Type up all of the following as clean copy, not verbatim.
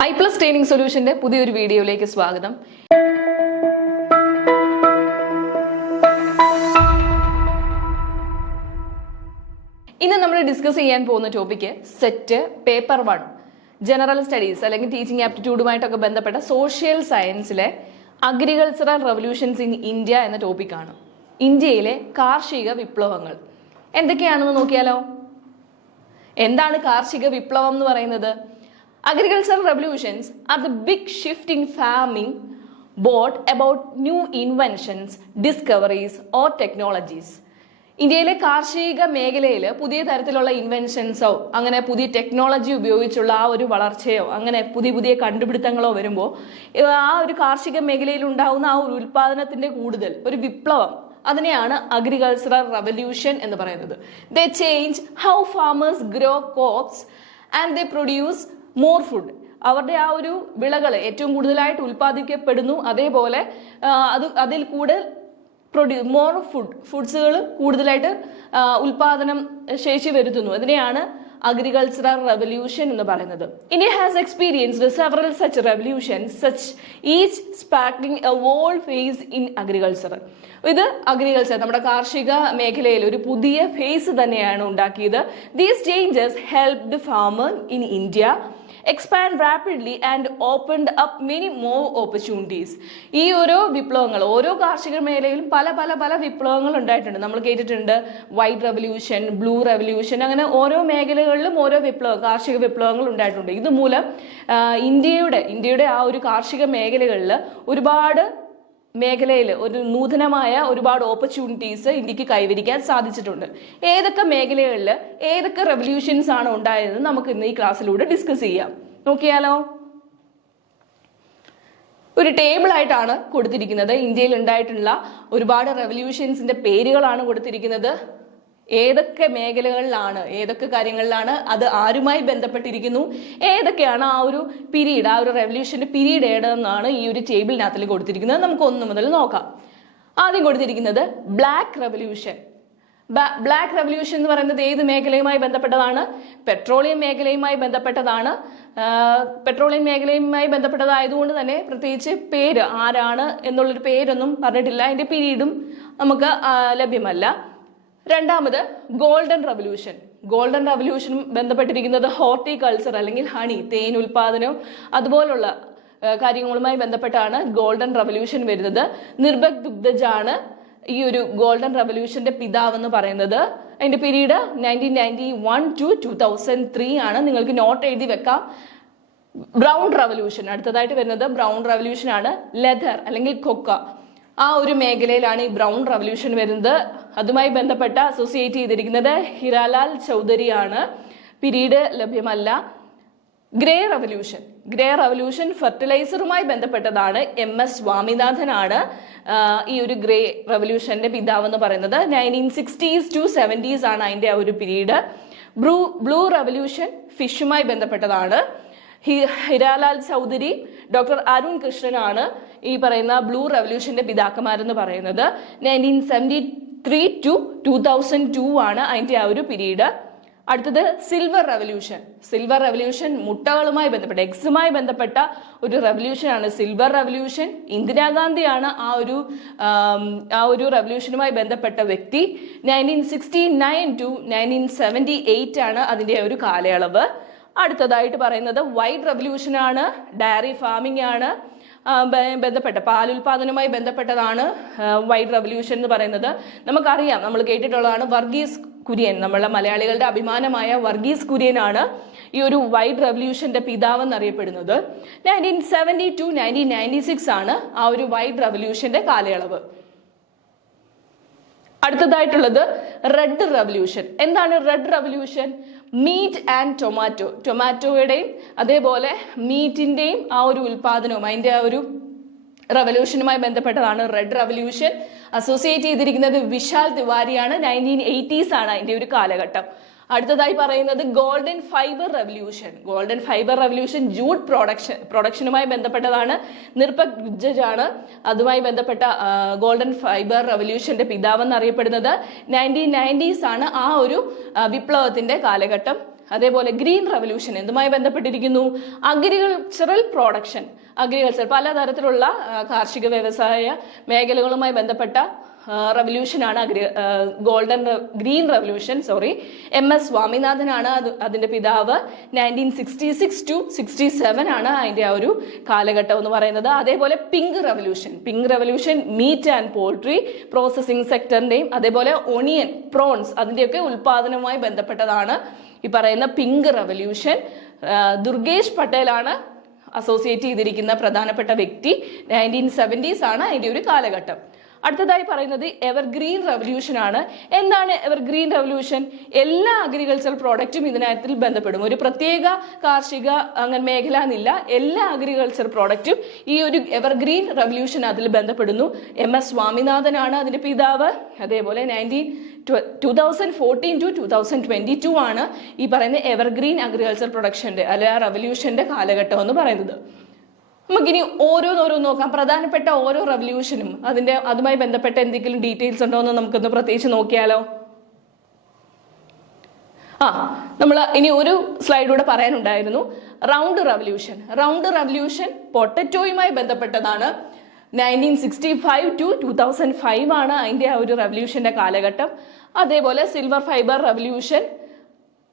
iPlus training സൊല്യൂഷന്റെ പുതിയൊരു വീഡിയോയിലേക്ക് സ്വാഗതം. ഇന്ന് നമ്മൾ ഡിസ്കസ് ചെയ്യാൻ പോകുന്ന topic set paper 1 general studies അല്ലെങ്കിൽ ടീച്ചിങ് ആപ്റ്റിറ്റ്യൂഡുമായിട്ടൊക്കെ ബന്ധപ്പെട്ട സോഷ്യൽ സയൻസിലെ അഗ്രികൾച്ചറൽ റവല്യൂഷൻസ് ഇൻ ഇന്ത്യ എന്ന ടോപ്പിക്കാണ്. ഇന്ത്യയിലെ കാർഷിക വിപ്ലവങ്ങൾ എന്തൊക്കെയാണെന്ന് നോക്കിയാലോ. എന്താണ് കാർഷിക വിപ്ലവം എന്ന് പറയുന്നത്? Agricultural revolutions are the big shift in farming brought about new inventions, discoveries or technologies. ഇന്ത്യയിലെ കാർഷിക മേഖലയിൽ പുതിയ തരത്തിലുള്ള ഇൻവെൻഷൻസോ അങ്ങനെ പുതിയ ടെക്നോളജി ഉപയോഗിച്ചുള്ള ആ ഒരു വളർച്ചയോ അങ്ങനെ പുതിയ കണ്ടുപിടുത്തങ്ങളോ വരുമ്പോൾ ആ ഒരു കാർഷിക മേഖലയിൽ ഉണ്ടാകുന്ന ആ ഒരു ഉൽപാദനത്തിന്റെ കൂടുതൽ ഒരു വിപ്ലവം, അതിനെയാണ് അഗ്രികൾച്ചറൽ റവല്യൂഷൻ എന്ന് പറയുന്നത്. They change how farmers grow crops and they produce more food. അവരുടെ ആ ഒരു വിളകൾ ഏറ്റവും കൂടുതലായിട്ട് ഉൽപ്പാദിക്കപ്പെടുന്നു, അതേപോലെ അതിൽ കൂടെ മോർ ഫുഡ്സുകൾ കൂടുതലായിട്ട് ഉൽപാദനം ശേഷി വരുത്തുന്നു. അതിനെയാണ് അഗ്രികൾച്ചറൽ റവല്യൂഷൻ എന്ന് പറയുന്നത്. India has experienced several such revolutions, such each sparkling a whole phase in agriculture. ഇത് അഗ്രികൾച്ചർ നമ്മുടെ കാർഷിക മേഖലയിൽ ഒരു പുതിയ ഫേസ് തന്നെയാണ് ഉണ്ടാക്കിയത്. These changes helped farmer in India expand rapidly and opened up many more opportunities. ഈ ഓരോ വിപ്ലവങ്ങൾ ഓരോ കാർഷിക മേഖലയിലും പല വിപ്ലവങ്ങൾ ഉണ്ടായിട്ടുണ്ട്. നമ്മൾ കേട്ടിട്ടുണ്ട് വൈറ്റ് റവല്യൂഷൻ, ബ്ലൂ റവല്യൂഷൻ, അങ്ങനെ ഓരോ മേഖലകളിലും ഓരോ കാർഷിക വിപ്ലവങ്ങൾ ഉണ്ടായിട്ടുണ്ട്. ഇതുമൂലം ഇന്ത്യയുടെ ആ ഒരു കാർഷിക മേഖലകളിൽ ഒരുപാട് മേഖലയിൽ ഒരു നൂതനമായ ഒരുപാട് ഓപ്പർച്യൂണിറ്റീസ് ഇന്ത്യക്ക് കൈവരിക്കാൻ സാധിച്ചിട്ടുണ്ട്. ഏതൊക്കെ മേഖലകളിൽ ഏതൊക്കെ റെവല്യൂഷൻസ് ആണ് ഉണ്ടായത് നമുക്ക് ഇന്ന് ഈ ക്ലാസ്സിലൂടെ ഡിസ്കസ് ചെയ്യാം. നോക്കിയാലോ. ഒരു ടേബിൾ ആയിട്ടാണ് കൊടുത്തിരിക്കുന്നത്. ഇന്ത്യയിൽ ഉണ്ടായിട്ടുള്ള ഒരുപാട് റെവല്യൂഷൻസിന്റെ പേരുകളാണ് കൊടുത്തിരിക്കുന്നത്. ഏതൊക്കെ മേഖലകളിലാണ്, ഏതൊക്കെ കാര്യങ്ങളിലാണ്, അത് ആരുമായി ബന്ധപ്പെട്ടിരിക്കുന്നു, ഏതൊക്കെയാണ് ആ ഒരു പീരീഡ്, ആ ഒരു റെവല്യൂഷന്റെ പീരീഡ് ഏതെന്നാണ് ഈ ഒരു ടേബിളിനകത്തിൽ കൊടുത്തിരിക്കുന്നത്. നമുക്ക് 1 മുതൽ നോക്കാം. ആദ്യം കൊടുത്തിരിക്കുന്നത് ബ്ലാക്ക് റെവല്യൂഷൻ. ബ്ലാക്ക് റെവല്യൂഷൻ എന്ന് പറയുന്നത് ഏത് മേഖലയുമായി ബന്ധപ്പെട്ടതാണ്? പെട്രോളിയം മേഖലയുമായി ബന്ധപ്പെട്ടതാണ്. പെട്രോളിയം മേഖലയുമായി ബന്ധപ്പെട്ടതായതുകൊണ്ട് തന്നെ പ്രത്യേകിച്ച് പേര് ആരാണ് എന്നുള്ളൊരു പേരൊന്നും പറഞ്ഞിട്ടില്ല. അതിന്റെ പീരീഡും നമുക്ക് ലഭ്യമല്ല. രണ്ടാമത് ഗോൾഡൻ റവല്യൂഷൻ. ഗോൾഡൻ റവല്യൂഷൻ ബന്ധപ്പെട്ടിരിക്കുന്നത് ഹോർട്ടിക്കൾച്ചർ അല്ലെങ്കിൽ ഹണി, തേൻ ഉൽപാദനവും അതുപോലുള്ള കാര്യങ്ങളുമായി ബന്ധപ്പെട്ടാണ് ഗോൾഡൻ റവല്യൂഷൻ വരുന്നത്. നിർഭക് ദുഗ്ധജ് ആണ് ഈ ഒരു ഗോൾഡൻ റവല്യൂഷന്റെ പിതാവെന്ന് പറയുന്നത്. അതിന്റെ പീരീഡ് 1991 to 2003 ആണ്. നിങ്ങൾക്ക് നോട്ട് എഴുതി വെക്കാം. ബ്രൗൺ റവല്യൂഷൻ അടുത്തതായിട്ട് വരുന്നത് ബ്രൗൺ റവല്യൂഷൻ ആണ്. ലെതർ അല്ലെങ്കിൽ കൊക്ക, ആ ഒരു മേഖലയിലാണ് ഈ ബ്രൗൺ റവല്യൂഷൻ വരുന്നത്. അതുമായി ബന്ധപ്പെട്ട അസോസിയേറ്റ് ചെയ്തിരിക്കുന്നത് ഹിരാലാൽ ചൗധരി ആണ്. പീരീഡ് ലഭ്യമല്ല. ഗ്രേ റവല്യൂഷൻ ഫെർട്ടിലൈസറുമായി ബന്ധപ്പെട്ടതാണ്. MS സ്വാമിനാഥൻ ആണ് ഈ ഒരു ഗ്രേ റവല്യൂഷന്റെ പിതാവെന്ന് പറയുന്നത്. 1960s to 70s ആണ് അതിന്റെ ആ ഒരു പീരീഡ്. ബ്ലൂ റവല്യൂഷൻ ഫിഷുമായി ബന്ധപ്പെട്ടതാണ്. ഹിരാലാൽ ചൗധരി, ഡോക്ടർ അരുൺ കൃഷ്ണനാണ് ഈ പറയുന്ന ബ്ലൂ റവല്യൂഷന്റെ പിതാക്കന്മാരെന്ന് പറയുന്നത്. 1973 to 2002 ആണ് അതിന്റെ ആ ഒരു പീരീഡ്. അടുത്തത് സിൽവർ റവല്യൂഷൻ മുട്ടകളുമായി ബന്ധപ്പെട്ട എഗ്സുമായി ബന്ധപ്പെട്ട ഒരു റവല്യൂഷനാണ് സിൽവർ റവല്യൂഷൻ. ഇന്ദിരാഗാന്ധിയാണ് ആ ഒരു റവല്യൂഷനുമായി ബന്ധപ്പെട്ട വ്യക്തി. 1969 to 1978 ആണ് അതിന്റെ ഒരു കാലയളവ്. അടുത്തതായിട്ട് പറയുന്നത് വൈറ്റ് റവല്യൂഷൻ ആണ്. ഡയറി ഫാമിംഗ് ആണ് ബന്ധപ്പെട്ട പാലുൽപാദനവുമായി ബന്ധപ്പെട്ടതാണ് വൈറ്റ് റവല്യൂഷൻ എന്ന് പറയുന്നത്. നമുക്കറിയാം, നമ്മൾ കേട്ടിട്ടുള്ളതാണ് വർഗീസ് കുര്യൻ, നമ്മളുടെ മലയാളികളുടെ അഭിമാനമായ വർഗീസ് കുര്യനാണ് ഈ ഒരു വൈറ്റ് റവല്യൂഷന്റെ പിതാവെന്ന് അറിയപ്പെടുന്നത്. 1970 to 1996 ആണ് ആ ഒരു വൈറ്റ് റവല്യൂഷന്റെ കാലയളവ്. അടുത്തതായിട്ടുള്ളത് റെഡ് റവല്യൂഷൻ. എന്താണ് റെഡ് റവല്യൂഷൻ? മീറ്റ് ആൻഡ് ടൊമാറ്റോയുടെയും അതേപോലെ മീറ്റിന്റെയും ആ ഒരു ഉൽപാദനവും അതിന്റെ ആ ഒരു റവല്യൂഷനുമായി ബന്ധപ്പെട്ടതാണ് റെഡ് റവല്യൂഷൻ. അസോസിയേറ്റ് ചെയ്തിരിക്കുന്നത് വിശാൽ തിവാരിയാണ്. 1980s ആണ് അതിന്റെ ഒരു കാലഘട്ടം. അടുത്തതായി പറയുന്നത് ഗോൾഡൻ ഫൈബർ റവല്യൂഷൻ ജൂട്ട് പ്രൊഡക്ഷനുമായി ബന്ധപ്പെട്ടതാണ്. നിർഭക് ദുഗ്ധജ് ആണ് അതുമായി ബന്ധപ്പെട്ട ഗോൾഡൻ ഫൈബർ റവല്യൂഷന്റെ പിതാവെന്ന് അറിയപ്പെടുന്നത്. 1990s ആണ് ആ ഒരു വിപ്ലവത്തിന്റെ കാലഘട്ടം. അതേപോലെ ഗ്രീൻ റവല്യൂഷൻ എന്തുമായി ബന്ധപ്പെട്ടിരിക്കുന്നു? അഗ്രികൾച്ചറൽ പ്രൊഡക്ഷൻ, അഗ്രികൾച്ചർ പലതരത്തിലുള്ള കാർഷിക വ്യവസായ മേഖലകളുമായി ബന്ധപ്പെട്ട റവല്യൂഷനാണ് ഗ്രീൻ റവല്യൂഷൻ. MS സ്വാമിനാഥനാണ് അതിന്റെ പിതാവ്. 1966 to 67 ആണ് അതിന്റെ ആ ഒരു കാലഘട്ടം എന്ന് പറയുന്നത്. അതേപോലെ pink revolution meat and poultry processing സെക്ടറിന്റെയും അതേപോലെ ഒണിയൻ, പ്രോൺസ് അതിന്റെയൊക്കെ ഉൽപാദനവുമായി ബന്ധപ്പെട്ടതാണ് ഈ പറയുന്ന പിങ്ക് റവല്യൂഷൻ. ദുർഗേഷ് പട്ടേലാണ് അസോസിയേറ്റ് ചെയ്തിരിക്കുന്ന പ്രധാനപ്പെട്ട വ്യക്തി. 1970s ആണ് അതിന്റെ ഒരു കാലഘട്ടം. അടുത്തതായി പറയുന്നത് എവർഗ്രീൻ റവല്യൂഷൻ ആണ്. എന്താണ് എവർഗ്രീൻ റവല്യൂഷൻ? എല്ലാ അഗ്രികൾച്ചർ പ്രോഡക്റ്റും ഇതിനകത്തിൽ ബന്ധപ്പെടും. ഒരു പ്രത്യേക കാർഷിക അങ്ങനെ മേഖല എന്നില്ല, എല്ലാ അഗ്രികൾച്ചർ പ്രോഡക്റ്റും ഈ ഒരു എവർഗ്രീൻ റവല്യൂഷൻ അതിൽ ബന്ധപ്പെടുന്നു. MS സ്വാമിനാഥനാണ് അതിന്റെ പിതാവ്. അതേപോലെ 2014 to 2022 ആണ് ഈ പറയുന്ന എവർഗ്രീൻ അഗ്രികൾച്ചർ പ്രൊഡക്ഷന്റെ അല്ലെ റവല്യൂഷന്റെ കാലഘട്ടം എന്ന് പറയുന്നത്. നമുക്കിനി ഓരോന്നോരോന്ന് നോക്കാം. പ്രധാനപ്പെട്ട ഓരോ റവല്യൂഷനും അതുമായി ബന്ധപ്പെട്ട എന്തെങ്കിലും ഡീറ്റെയിൽസ് ഉണ്ടോ എന്ന് നമുക്കൊന്ന് പ്രത്യേകിച്ച് നോക്കിയാലോ? നമ്മൾ ഇനി ഒരു സ്ലൈഡൂടെ പറയാനുണ്ടായിരുന്നു. റൗണ്ട് റവല്യൂഷൻ പൊട്ടറ്റോയുമായി ബന്ധപ്പെട്ടതാണ്. 1965 to 2005 ആണ് അതിന്റെ ആ ഒരു റവല്യൂഷന്റെ കാലഘട്ടം. അതേപോലെ സിൽവർ ഫൈബർ റവല്യൂഷൻ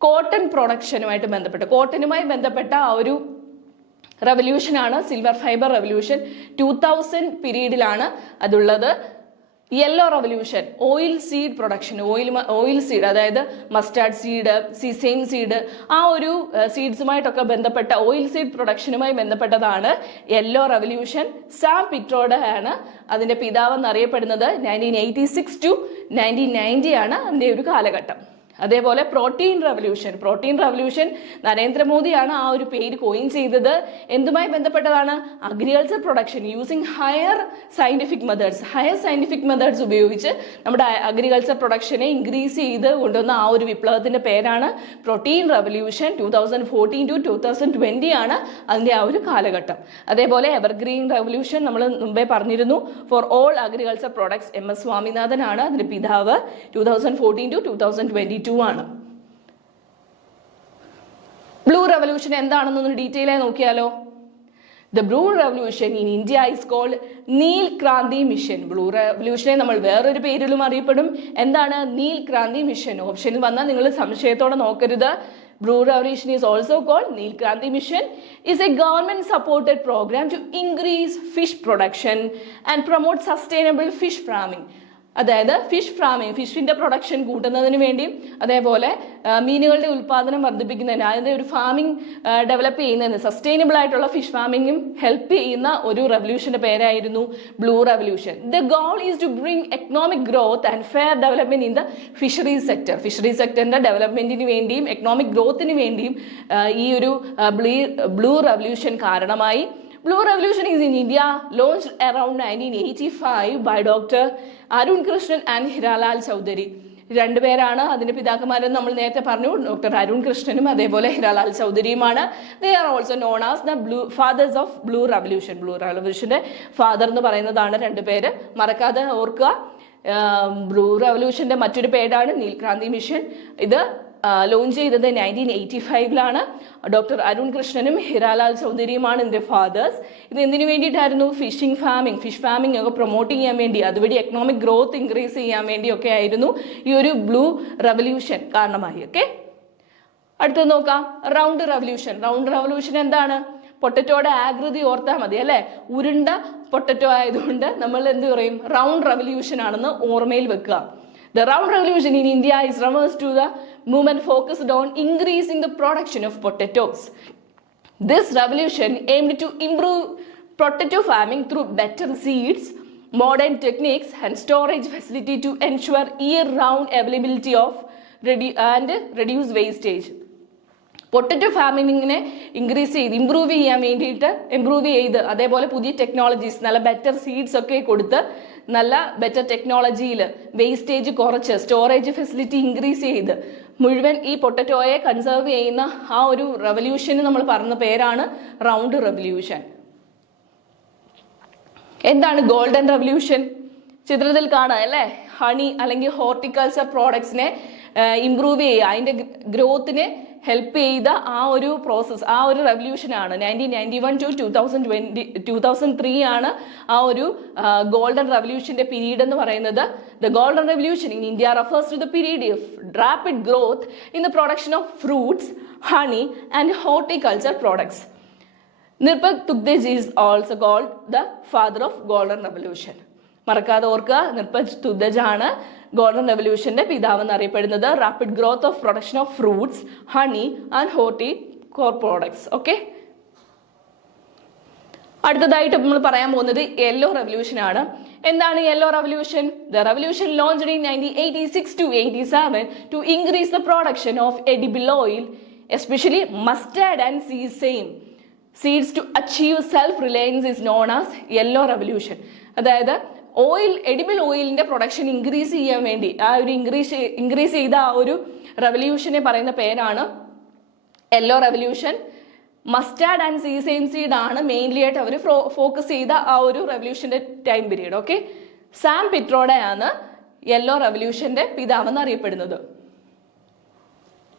കോട്ടൺ പ്രൊഡക്ഷനുമായിട്ട് കോട്ടനുമായി ബന്ധപ്പെട്ട ആ ഒരു റവല്യൂഷനാണ് സിൽവർ ഫൈബർ റവല്യൂഷൻ. 2000 പീരീഡിലാണ് അതുള്ളത്. യെല്ലോ റവല്യൂഷൻ ഓയിൽ സീഡ് പ്രൊഡക്ഷൻ, ഓയിൽ സീഡ് അതായത് മസ്റ്റാർഡ് സീഡ്, സിസെയിം സീഡ്, ആ ഒരു സീഡ്സുമായിട്ടൊക്കെ ബന്ധപ്പെട്ട ഓയിൽ സീഡ് പ്രൊഡക്ഷനുമായി ബന്ധപ്പെട്ടതാണ് യെല്ലോ റവല്യൂഷൻ. സാം പിട്രോഡ ആണ് അതിന്റെ പിതാവ് എന്നറിയപ്പെടുന്നത്. 1986 to 1990 ആണ് അതിന്റെ ഒരു കാലഘട്ടം. അതേപോലെ പ്രോട്ടീൻ റവല്യൂഷൻ നരേന്ദ്രമോദിയാണ് ആ ഒരു പേര് കോയിൻ ചെയ്തത്. എന്തുമായി ബന്ധപ്പെട്ടതാണ്? Agriculture production using higher scientific methods ഉപയോഗിച്ച് നമ്മുടെ അഗ്രികൾച്ചർ പ്രൊഡക്ഷനെ ഇൻക്രീസ് ചെയ്ത് കൊണ്ടുവന്ന ആ ഒരു വിപ്ലവത്തിന്റെ പേരാണ് പ്രോട്ടീൻ റവല്യൂഷൻ. 2014 to 2020 ആണ് അതിന്റെ ആ ഒരു കാലഘട്ടം. അതേപോലെ എവർഗ്രീൻ റവല്യൂഷൻ നമ്മൾ മുമ്പേ പറഞ്ഞിരുന്നു. For all agriculture products MS Swaminathan ആണ് അതിന്റെ പിതാവ്. 2014 to 2022 ആണ്. ബ്ലൂ റവല്യൂഷൻ എന്താണെന്നൊന്ന് ഡീറ്റെയിൽ ആയി നോക്കിയാലോ? The Blue Revolution in India is called Neel Kranti mission. Blue റവല്യൂഷനെ നമ്മൾ വേറൊരു പേരിലും അറിയപ്പെടും. എന്താണ് നീൽ ക്രാന്തി മിഷൻ? ഓപ്ഷനിൽ വന്നാൽ നിങ്ങൾ സംശയത്തോടെ നോക്കരുത്. Blue Revolution is also called Neel Kranti Mission. Is a government supported program to increase fish production and promote sustainable fish farming. അതായത് ഫിഷിന്റെ പ്രൊഡക്ഷൻ കൂട്ടുന്നതിന് വേണ്ടിയും അതേപോലെ മീനുകളുടെ ഉൽപാദനം വർദ്ധിപ്പിക്കുന്നതിന് അതിന്റെ ഒരു ഫാമിംഗ് ഡെവലപ്പ് ചെയ്യുന്നതിന് സസ്റ്റൈനബിൾ ആയിട്ടുള്ള ഫിഷ് ഫാമിംഗും ഹെൽപ്പ് ചെയ്യുന്ന ഒരു റവല്യൂഷന്റെ പേരായിരുന്നു blue revolution. The goal is to bring economic growth and fair development in the fisheries സെക്ടറിന്റെ ഡെവലപ്മെന്റിന് വേണ്ടിയും എക്കണോമിക് ഗ്രോത്തിന് വേണ്ടിയും ഈ ഒരു ബ്ലൂ റവല്യൂഷൻ കാരണമായി. Blue Revolution is in India, launched around 1985 by Dr. Arun Krishnan and Hiralal Chowdhury. രണ്ടുപേരാണ് അതിന്റെ പിതാക്കന്മാരെന്ന് നമ്മൾ നേരത്തെ പറഞ്ഞു. ഡോക്ടർ അരുൺ കൃഷ്ണനും അതേപോലെ ഹിരാലാൽ ചൗധരിയുമാണ്. They are also known as the fathers of blue റവല്യൂഷന്റെ ഫാദർ എന്ന് പറയുന്നതാണ് രണ്ടുപേര്. മറക്കാതെ ഓർക്കുക. ബ്ലൂ റവല്യൂഷന്റെ മറ്റൊരു പേരാണ് നീൽ ക്രാന്തി മിഷൻ. ഇത് ലോഞ്ച് ചെയ്തത് 1985 ഡോക്ടർ അരുൺ കൃഷ്ണനും ഹിരാലാൽ ചൗധരിയുമാണ് ഇതിന്റെ ഫാദേഴ്സ്. ഇത് എന്തിനു വേണ്ടിയിട്ടായിരുന്നു? ഫിഷ് ഫാമിംഗ് ഒക്കെ പ്രൊമോട്ട് ചെയ്യാൻ വേണ്ടി, അതുവഴി എക്കണോമിക് ഗ്രോത്ത് ഇൻക്രീസ് ചെയ്യാൻ വേണ്ടി ഒക്കെ ആയിരുന്നു ഈ ഒരു ബ്ലൂ റവല്യൂഷൻ കാരണമായി. ഓക്കെ, അടുത്തത് നോക്കാം. റൗണ്ട് റവല്യൂഷൻ എന്താണ്? പൊട്ടറ്റോയുടെ ആകൃതി ഓർത്താൽ മതി അല്ലെ. ഉരുണ്ട പൊട്ടറ്റോ ആയതുകൊണ്ട് നമ്മൾ എന്ത് പറയും? റൗണ്ട് റവല്യൂഷൻ ആണെന്ന് ഓർമ്മയിൽ വെക്കുക. The round revolution in India is refers to the movement focused on increasing the production of potatoes. This revolution aimed to improve potato farming through better seeds, modern techniques and storage facility to ensure year-round availability of and reduce wastage. Potato ഫാമിങ്ങിനെ improve ചെയ്ത് അതേപോലെ പുതിയ technologies, നല്ല better seeds ഒക്കെ കൊടുത്ത് നല്ല better ടെക്നോളജിയിൽ wastage കുറച്ച് സ്റ്റോറേജ് ഫെസിലിറ്റി ഇൻക്രീസ് ചെയ്ത് മുഴുവൻ ഈ പൊട്ടറ്റോയെ കൺസേർവ് ചെയ്യുന്ന ആ ഒരു റവല്യൂഷന് നമ്മൾ പറഞ്ഞ പേരാണ് റൗണ്ട് റവല്യൂഷൻ. എന്താണ് ഗോൾഡൻ റവല്യൂഷൻ? ചിത്രത്തിൽ കാണാം അല്ലേ. ഹണി അല്ലെങ്കിൽ ഹോർട്ടിക്കൾച്ചർ പ്രോഡക്ട്സിനെ ഇംപ്രൂവ് ചെയ്യുക, അതിന്റെ ഗ്രോത്തിനെ ഹെൽപ്പ് ചെയ്ത ആ ഒരു പ്രോസസ്സ്, ആ ഒരു റെവല്യൂഷനാണ് 1991 to 2003 ആണ് ആ ഒരു ഗോൾഡൻ റെവല്യൂഷന്റെ പീരീഡ് എന്ന് പറയുന്നത്. The golden revolution in India refers to the period of rapid growth in the production of fruits, honey and horticulture products. Nirpak Tugdej is also called the father of golden revolution. മറക്കാതെ ഓർക്കുക, നിർപ്പജ് തുഗ്ദജ് ആണ് golden റെവല്യൂഷന്റെ പിതാവ് എന്നറിയപ്പെടുന്നത്. Rapid growth of production of fruits, honey and horticulture products. Okay, അടുത്തതായിട്ട് നമ്മൾ പറയാൻ പോകുന്നത് യെല്ലോ റെവല്യൂഷൻ ആണ്. എന്താണ് yellow revolution? The revolution launched in 1986 to 87 to increase the production of edible oil, especially mustard and sesame seeds to achieve self-reliance is known as yellow revolution. അതായത് edible ഓയിലിന്റെ production increase ചെയ്യാൻ വേണ്ടി ആ ഒരു increase ചെയ്ത ആ ഒരു റെവല്യൂഷനെ പറയുന്ന പേരാണ് yellow revolution. Mustard and sesame seed ആണ് മെയിൻലി ആയിട്ട് അവർ ഫോക്കസ് ചെയ്ത ആ ഒരു റെവല്യൂഷന്റെ ടൈം പീരീഡ്. ഓക്കെ, സാം പിട്രോഡയാണ് യെല്ലോ റെവല്യൂഷന്റെ പിതാവെന്ന് അറിയപ്പെടുന്നത്.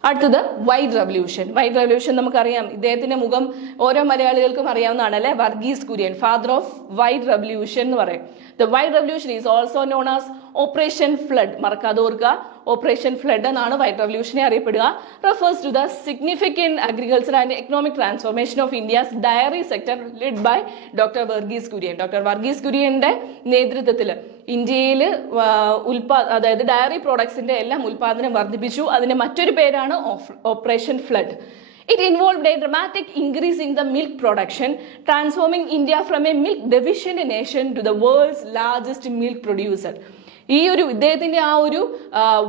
അടുത്തത് വൈറ്റ് റെവല്യൂഷൻ. വൈറ്റ് റെവല്യൂഷൻ നമുക്കറിയാം, ഇദ്ദേഹത്തിന്റെ മുഖം ഓരോ മലയാളികൾക്കും അറിയാവുന്നതാണ് അല്ലെ, Varghese Kurien, father of white revolution എന്ന് പറയും. The white revolution is also known as operation flood. മറക്കാതെ ഓർക്കുക, ഓപ്പറേഷൻ ഫ്ലഡ് എന്നാണ് വൈറ്റ് റെവല്യൂഷനെ അറിയപ്പെടുക. Refers to the significant agriculture and economic transformation of India's dairy sector led by doctor Varghese Kurien. Doctor Varghese കുര്യന്റെ നേതൃത്വത്തിൽ ഇന്ത്യയിൽ അതായത് ഡയറി പ്രോഡക്ട്സിന്റെ എല്ലാം ഉൽപാദനം വർദ്ധിപ്പിച്ചു. അതിന്റെ മറ്റൊരു പേരാണ് operation flood. It involved a dramatic increase in the milk production, transforming India from a milk deficient nation to the world's largest milk producer. ഇദ്ദേഹത്തിന്റെ ആ ഒരു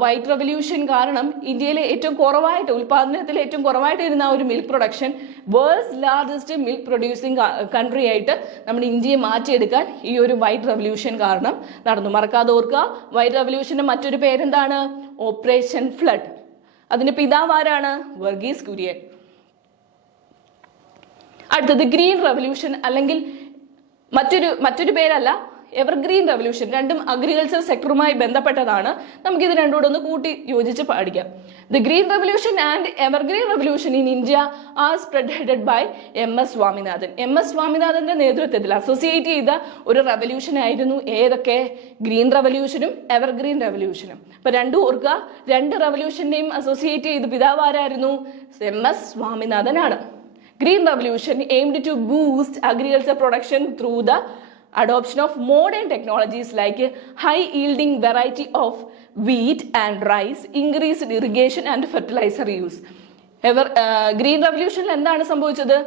വൈറ്റ് റെവല്യൂഷൻ കാരണം ഇന്ത്യയിലെ ഏറ്റവും കുറവായിട്ട് ഉൽപാദനത്തിൽ ഏറ്റവും കുറവായിട്ട് ഇരുന്ന ആ ഒരു milk production world's largest milk producing country ആയിട്ട് നമ്മുടെ ഇന്ത്യയെ മാറ്റിയെടുക്കാൻ ഈ ഒരു വൈറ്റ് റെവല്യൂഷൻ കാരണം നടന്നു. മറക്കാതെ ഓർക്കുക, വൈറ്റ് റെവല്യൂഷന്റെ മറ്റൊരു പേരെന്താണ്? Operation flood. അതിന്റെ പിതാവ് ആരാണ്? വർഗീസ് കുര്യൻ. അടുത്തത് ഗ്രീൻ റെവല്യൂഷൻ, അല്ലെങ്കിൽ മറ്റൊരു പേരല്ല, എവർഗ്രീൻ റെവല്യൂഷൻ. രണ്ടും അഗ്രികൾച്ചർ സെക്ടറുമായി ബന്ധപ്പെട്ടതാണ്. നമുക്കിത് രണ്ടുകൂടെ ഒന്ന് കൂട്ടി യോജിച്ച് പഠിക്കാം. The green revolution and evergreen revolution in India are spreaded by MS Swaminathan. MS സ്വാമിനാഥന്റെ നേതൃത്വത്തിൽ അസോസിയേറ്റ് ചെയ്ത ഒരു റെവല്യൂഷൻ ആയിരുന്നു ഏതൊക്കെ? ഗ്രീൻ റെവല്യൂഷനും എവർഗ്രീൻ റെവല്യൂഷനും. അപ്പൊ രണ്ടും ഓർക്കുക, രണ്ട് റെവല്യൂഷന്റെയും അസോസിയേറ്റ് ചെയ്ത് പിതാവ് ആരായിരുന്നു? MS സ്വാമിനാഥനാണ്. Green Revolution aimed to boost agriculture production through the adoption of modern technologies like high yielding variety of wheat and rice, increased irrigation and fertilizer use. Green Revolution എന്താണ് സംഭവിച്ചത്?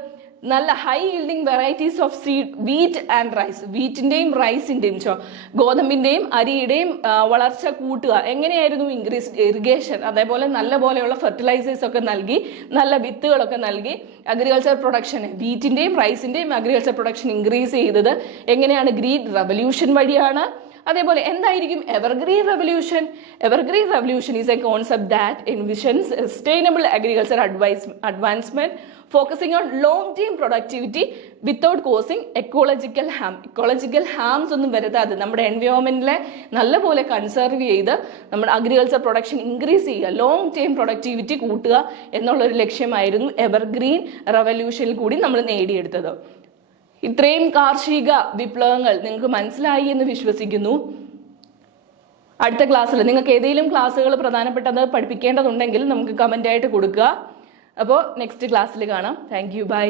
നല്ല high yielding varieties of seed, wheat and rice, വീറ്റിന്റെയും റൈസിന്റെയും ഗോതമ്പിന്റെയും അരിയുടെയും വളർച്ച കൂട്ടുക. എങ്ങനെയായിരുന്നു? ഇൻക്രീസ്ഡ് ഇറിഗേഷൻ, അതേപോലെ നല്ല പോലെയുള്ള ഫെർട്ടിലൈസേഴ്സ് ഒക്കെ നൽകി, നല്ല വിത്തുകളൊക്കെ നൽകി അഗ്രികൾച്ചർ പ്രൊഡക്ഷൻ, വീറ്റിന്റെയും റൈസിന്റെയും അഗ്രികൾച്ചർ പ്രൊഡക്ഷൻ ഇൻക്രീസ് ചെയ്തത് എങ്ങനെയാണ്? ഗ്രീൻ റെവല്യൂഷൻ വഴിയാണ്. അതേപോലെ എന്തായിരിക്കും evergreen revolution? Evergreen revolution is a concept that envisions sustainable agriculture advancement focusing on long term productivity without causing ecological harm. Ecological harms ഒന്നും വരുത്താതെ നമ്മുടെ എൻവയോൺമെന്റിലെ നല്ലപോലെ കൺസർവ് ചെയ്ത് നമ്മുടെ അഗ്രികൾച്ചർ പ്രൊഡക്ഷൻ ഇൻക്രീസ് ചെയ്യുക, ലോങ് ടേം പ്രൊഡക്ടിവിറ്റി കൂട്ടുക എന്നുള്ളൊരു ലക്ഷ്യമായിരുന്നു എവർഗ്രീൻ റെവല്യൂഷനിൽ കൂടി നമ്മൾ നേടിയെടുത്തത്. ഇത്രയും കാർഷിക വിപ്ലവങ്ങൾ നിങ്ങൾക്ക് മനസ്സിലായി എന്ന് വിശ്വസിക്കുന്നു. അടുത്ത ക്ലാസ്സിൽ നിങ്ങൾക്ക് ഏതെങ്കിലും ക്ലാസ്സുകൾ പ്രധാനപ്പെട്ടത് പഠിപ്പിക്കേണ്ടതുണ്ടെങ്കിൽ നമുക്ക് കമന്റ് ആയിട്ട് കൊടുക്കുക. അപ്പോൾ നെക്സ്റ്റ് ക്ലാസ്സിൽ കാണാം. Thank you, by.